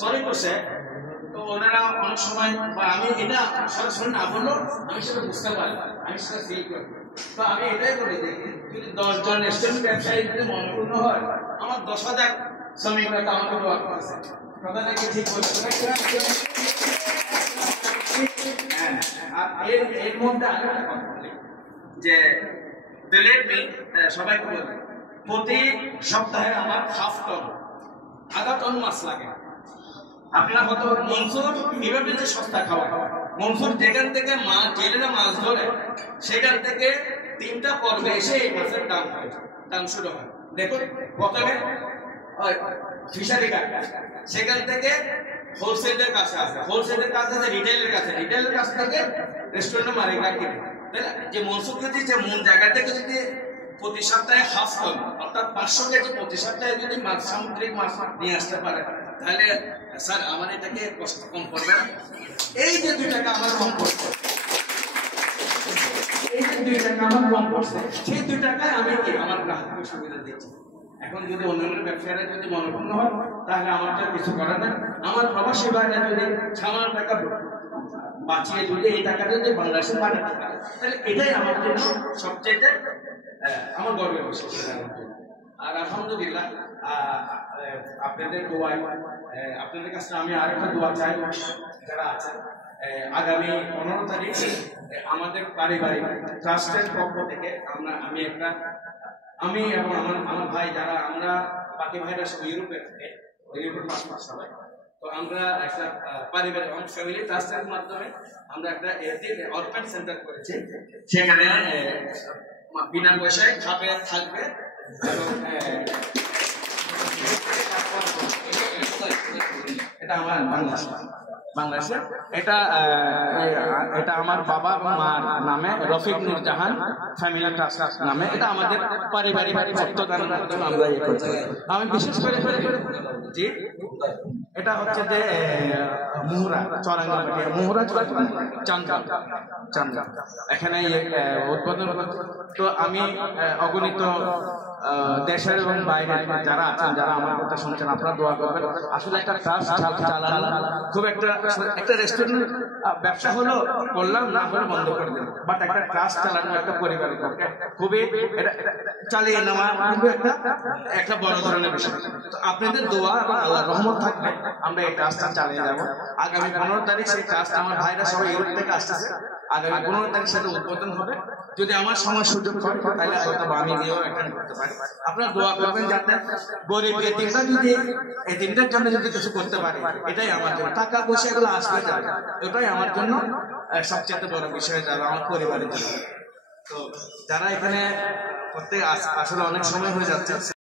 Sorry করছে, তো ওনারা অনেক সময় বা আমি এটা সরাসরি না বললো আমি সেটা বুঝতে পারি, আমি সেটা ফিল করি। তো আমি এটাই বলি যে যদি 10 জন রেস্টুরেন্ট ব্যবসায়ী যদি মনপূর্ণ হয়, আমার 10,000 শ্রমিকরা তো আমাকে দোয়া করতেছে। কথা নাকি ঠিক বলছে? আর এর মধ্যে আরেকটা কথা বলি যে দিলের মিল সবাইকে বলি প্রতি সপ্তাহে আমার হাফ টন আধা টন মাছ লাগে। আপনার হয়তো মনসুর এভাবে যে সস্তা খাওয়া, মনসুর যেখান থেকে মাছ জেলেরা মাছ ধরে সেখান থেকে 3টা পর্বে এসে এই মাছের দাম শুরু হয়। দেখুন প্রথমে ফিশারি ঘাট, সেখান থেকে হোলসেলের কাছে আছে, হোলসেলের কাছে আছে রিটেলের কাছে, রিটেলের কাছ থেকে রেস্টুরেন্টের মালিকরা কিনে, তাই না? যে মনসুর যদি যে মূল জায়গা থেকে যদি প্রতি সপ্তাহে হাফ টন অর্থাৎ 500 কেজি প্রতি সপ্তাহে যদি মাছ সামুদ্রিক মাছ নিয়ে আসতে পারে, তাহলে স্যার আমার এটাকে কষ্ট কম করবে। এই যে 2 টাকা আমার কম করছে, এই যে 2 টাকা আমার কম করছে, সেই 2 টাকায় আমি কি আমার গ্রাহককে সুবিধা দিচ্ছি। এখন যদি অন্যান্য ব্যবসায়ীরা যদি মনোপূর্ণ হয় তাহলে আমার তো কিছু করার নেই। আমার প্রবাসী ভাইরা যদি সামান্য টাকা বাঁচিয়ে যদি এই টাকাটা যদি বাংলাদেশে পাঠাতে পারে, তাহলে এটাই আমার জন্য সবচেয়ে আমার গর্বের বিষয়। আর আলহামদুলিল্লাহ আপনাদের দোয়ায়, আপনাদের কাছে আমি আরেকটা দোয়া চাই যারা আছেন, আগামী 15 তারিখ আমাদের পারিবারিক ট্রাস্টের পক্ষ থেকে আমি এবং আমার ভাই যারা আমরা বাকি ভাইরা সব ইউরোপে থাকে, ইউরোপের পাশাপাশি সবাই, তো আমরা একটা পারিবারিক ফ্যামিলি ট্রাস্টের মাধ্যমে আমরা একটা অরফান সেন্টার করেছি। সেখানে বিনা পয়সায় খাবে থাকবে এবং এটা আমার বাংলাদেশে এটা আমার বাবা এবং মার নামে রফিক নূর জাহান ফ্যামিলি ট্রাস্ট নামে, এটা আমাদের পারিবারিক রক্তদান আমরা ইয়ে করছি। আমি বিশেষ করে জি এটা হচ্ছে যে মুহুরা চরাঙ্গাবাটি, মুহুরা চান্দা এখানে উদ্বোধন। তো আমি অগণিত দেশের এবং বাইরের যারা আছেন, যারা আমার কথা শুনছেন, আপনারা দোয়া করবেন। আসলে একটা ট্রাস্ট চালানো খুব একটা রেস্টুরেন্ট ব্যবসা হলো করলাম, না হলে বন্ধ করে দিলাম, বাট একটা ট্রাস্ট চালানো একটা পরিবারের পক্ষে খুবই চালিয়ে নেওয়া একটা বড় ধরনের বিষয়। তো আপনাদের দোয়া এবং আল্লাহর রহমত থাকবে আমরা এই ট্রাস্টটা চালিয়ে যাবো। আগামী 15 তারিখ সেই ট্রাস্ট আমার ভাইরা সবাই ইউরোপ থেকে আসতেছে, আগামী 15 তারিখ সেটা উদ্বোধন হবে। যদি আমার সময় সুযোগ হয় তাহলে হয়তো আমি গিয়েও অ্যাটেন্ড করতে পারি। আপনারা দোয়া করবেন যাতে গরিব এতিমরা যদি এতিমদের জন্য যদি কিছু করতে পারে, এটাই আমার জন্য। টাকা পয়সা এগুলো আসবে যাবে, এটাই আমার জন্য সবচেয়ে বড় বিষয় যাবে আমার পরিবারের জন্য। তো যারা এখানে করতে আসলে অনেক সময় হয়ে যাচ্ছে।